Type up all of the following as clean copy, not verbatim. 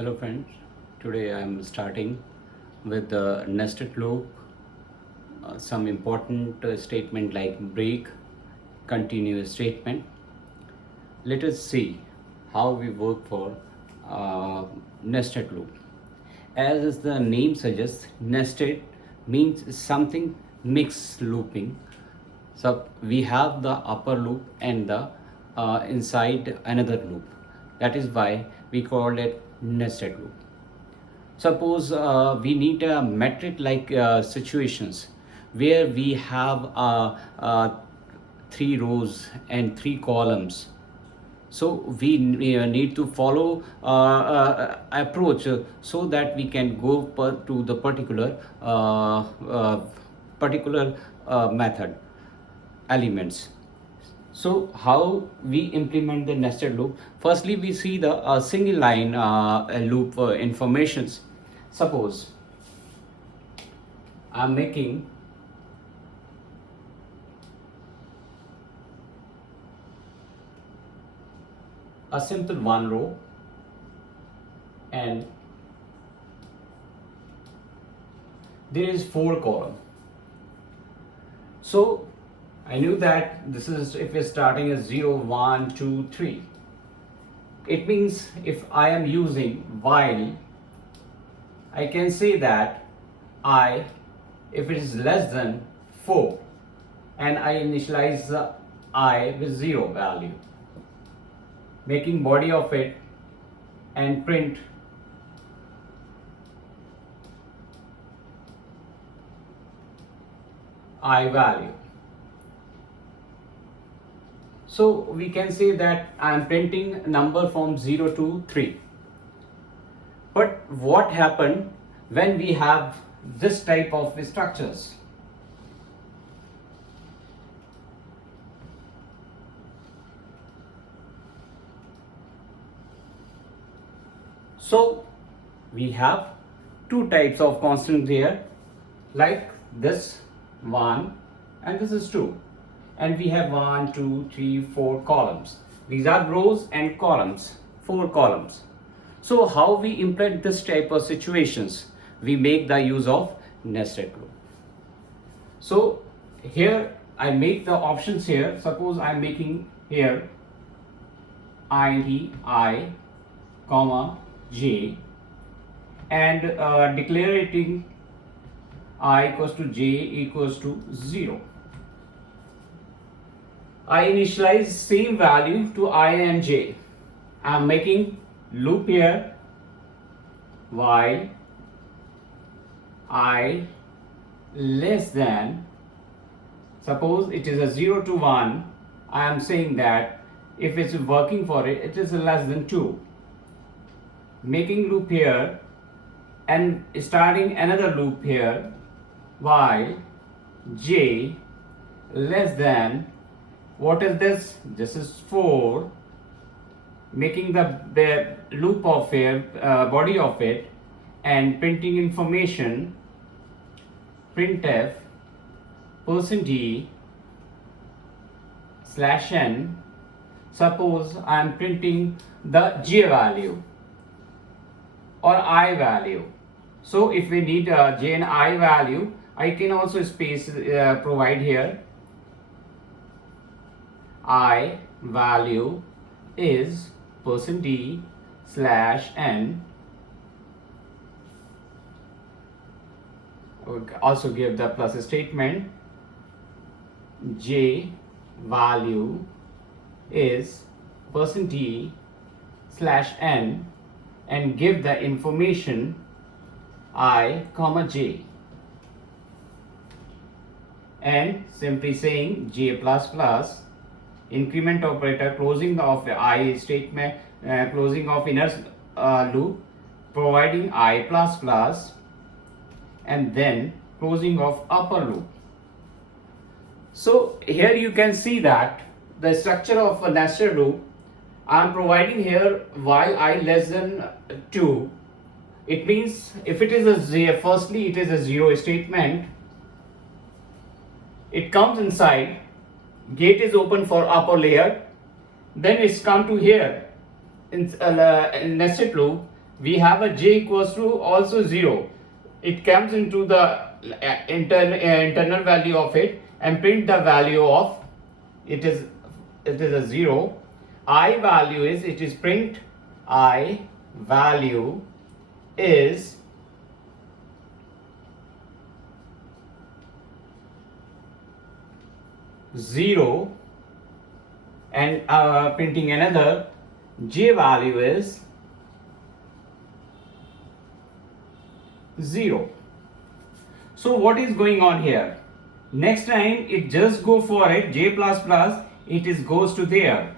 Hello friends, today I am starting with the nested loop, some important statement like break, continuous statement. Let us see how we work for nested loop. As the name suggests, nested means something mixed looping. So we have the upper loop and the inside another loop. That is why we call it nested loop. Suppose we need a metric like situations where we have three rows and three columns. So we need to follow approach so that we can go to the particular method elements. So how we implement the nested loop? Firstly, we see the single line loop informations. Suppose I'm making a simple one row and there is four column. So I knew that this is if we're starting as 0, 1, 2, 3. It means if I am using while, I can say that if it is less than 4 and I initialize the I with 0 value, making body of it and print I value. So we can say that I am printing number from 0 to 3. But what happened when we have this type of structures? So we have two types of constants here, like this 1 and this is 2. And we have 1, 2, 3, 4 columns. These are rows and columns, 4 columns. So how we implement this type of situations? We make the use of nested loop. So here I make the options here. Suppose I'm making here I, comma, j and declaring I equals to j equals to 0. I initialize same value to I and j. I am making loop here while I less than, suppose it is a 0 to 1, I am saying that if it's working for it, it is less than 2. Making loop here and starting another loop here while j less than, what is this? This is 4. Making the loop of it, body of it, and printing information printf %d /n. Suppose I am printing the j value or I value. So if we need j and I value, I can also space provide here. I value is %d /n. Also give the plus statement. J value is %d /n and give the information I, comma j, and simply saying j plus plus increment operator, closing of I statement, closing of inner loop, providing I plus plus, and then closing of upper loop. So here you can see that the structure of a nested loop, I am providing here while I less than 2. It means if it is a 0, firstly it is a 0 statement, it comes inside, gate is open for upper layer, then it's come to here in nested loop, we have a j equals to also 0. It comes into the internal value of it and print the value of it is a 0. I value is, it is print I value is 0, and printing another j value is 0. So what is going on here? Next time it just go for it j plus plus, it is goes to there.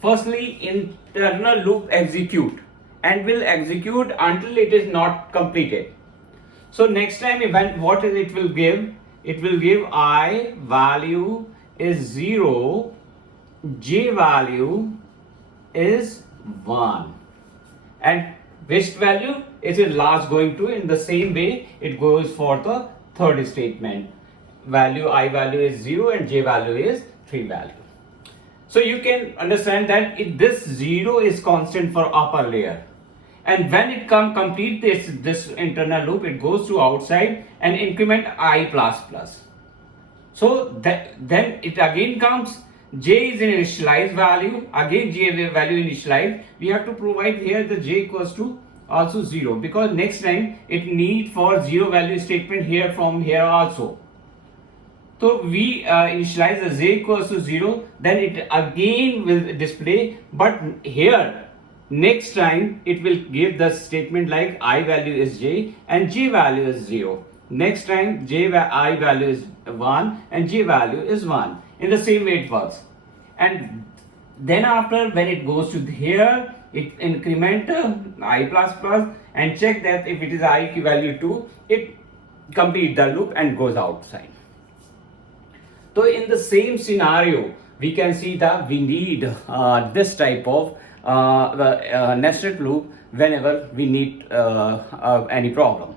Firstly, internal loop execute and will execute until it is not completed. So next time event, what it will give? It will give I value is 0, j value is 1, and which value is it last going to? In the same way it goes for the third statement. Value I value is 0 and j value is 3 value. So you can understand that this 0 is constant for upper layer, and when it complete this internal loop, it goes to outside and increment I plus plus. So then it again comes j is an initialized value, again j value initialized. We have to provide here the j equals to also 0, because next time it need for 0 value statement here from here also. So we initialize the j equals to 0, then it again will display, but here next time it will give the statement like I value is j and j value is 0. Next time I value is 1 and j value is 1. In the same way it works. And then after, when it goes to here, it increment I plus plus and check that if it is I value 2, it complete the loop and goes outside. So in the same scenario, we can see that we need this type of nested loop whenever we need any problem.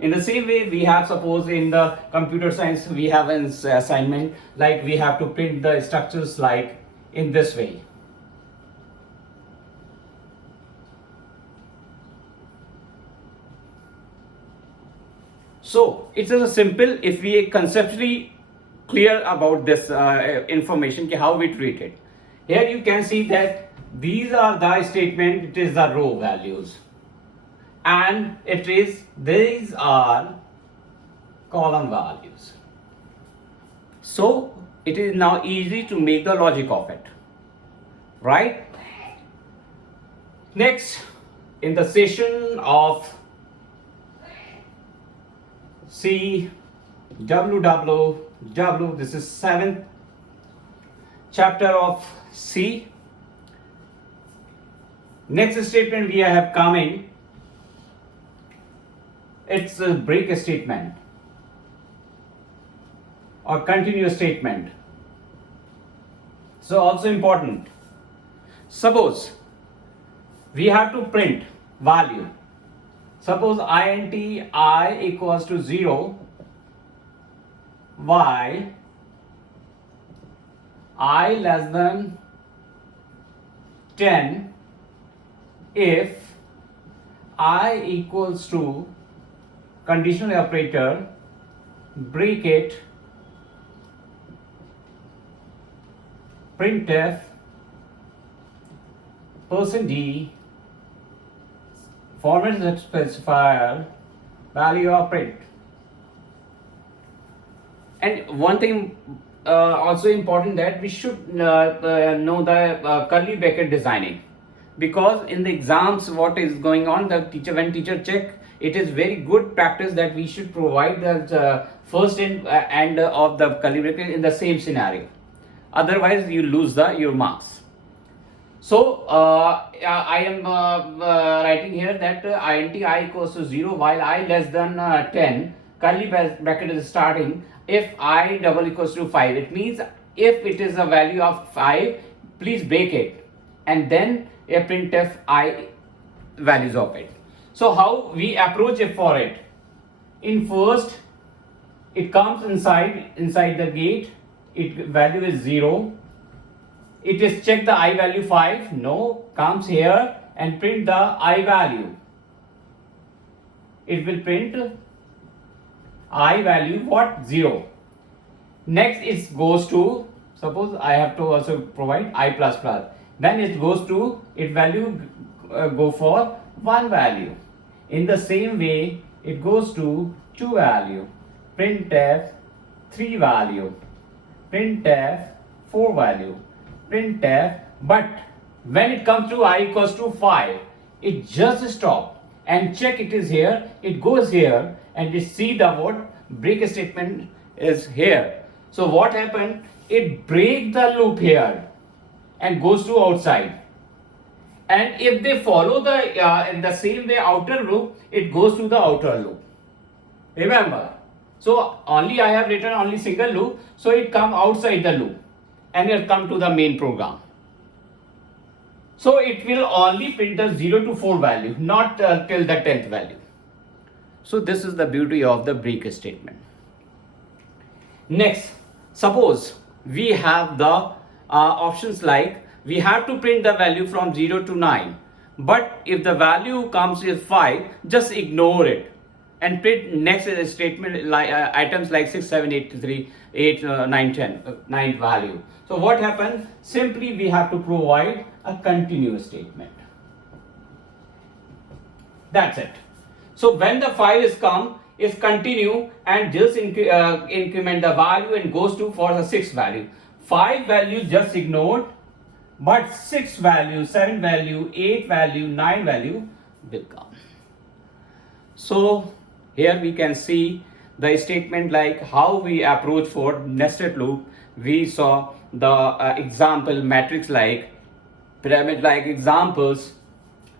In the same way, we have, suppose in the computer science, we have an assignment like we have to print the structures like in this way. So it's a simple, if we conceptually clear about this information, how we treat it. Here you can see that these are the statement, it is the row values, and these are column values. So it is now easy to make the logic of it, right? Next, in the session of CWW, this is 7th chapter of C. Next statement we have coming, it's a break statement or continuous statement. So also important. Suppose we have to print value. Suppose int I equals to 0 while I less than 10 if I equals to conditional operator bracket printf %d format specifier value of print. And one thing also important, that we should know the curly bracket designing, because in the exams what is going on, the when teacher check, it is very good practice that we should provide the first end of the curly bracket in the same scenario, otherwise you lose your marks. So I am writing here that int I equals to 0 while I less than 10, curly bracket is starting if I double equals to 5. It means if it is a value of 5, please break it, and then a printf I values of it. So how we approach it for it? In first, it comes inside the gate, it value is 0. It is check the I value 5, no, comes here and print the I value. It will print I value what? 0. Next it goes to, suppose I have to also provide I plus plus, then it goes to, it value go for 1 value. In the same way it goes to 2 value, printf 3 value, printf 4 value, printf, but when it comes to I equals to 5, it just stop and check it is here, it goes here, and you see the what break statement is here. So what happened, it break the loop here and goes to outside, and if they follow the in the same way outer loop, it goes to the outer loop. Remember, so only I have written only single loop, so it come outside the loop and it come to the main program. So it will only print the 0 to 4 value, not till the 10th value. So this is the beauty of the break statement. Next, suppose we have the options like we have to print the value from 0 to 9, but if the value comes with 5, just ignore it and print next statement like items like 6, 7, 8, 3, 8, 9, 10, 9 value. So what happens? Simply we have to provide a continuous statement. That's it. So when the 5 is come, is continue and just increment the value and goes to for the 6th value. 5 value just ignored, but 6 value, 7 value, 8 value, 9 value will come. So here we can see the statement like how we approach for nested loop. We saw the example matrix like pyramid like examples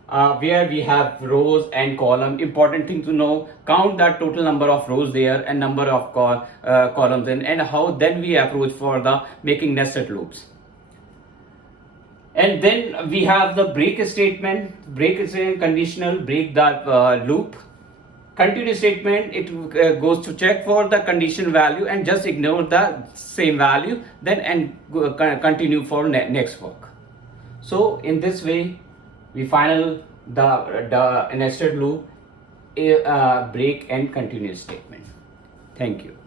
where we have rows and column. Important thing to know, count the total number of rows there and number of columns and how then we approach for the making nested loops. And then we have the break statement, conditional, break the loop. Continuous statement, it goes to check for the condition value and just ignore the same value, then and continue for next work. So in this way we final the nested loop, break and continuous statement. Thank you.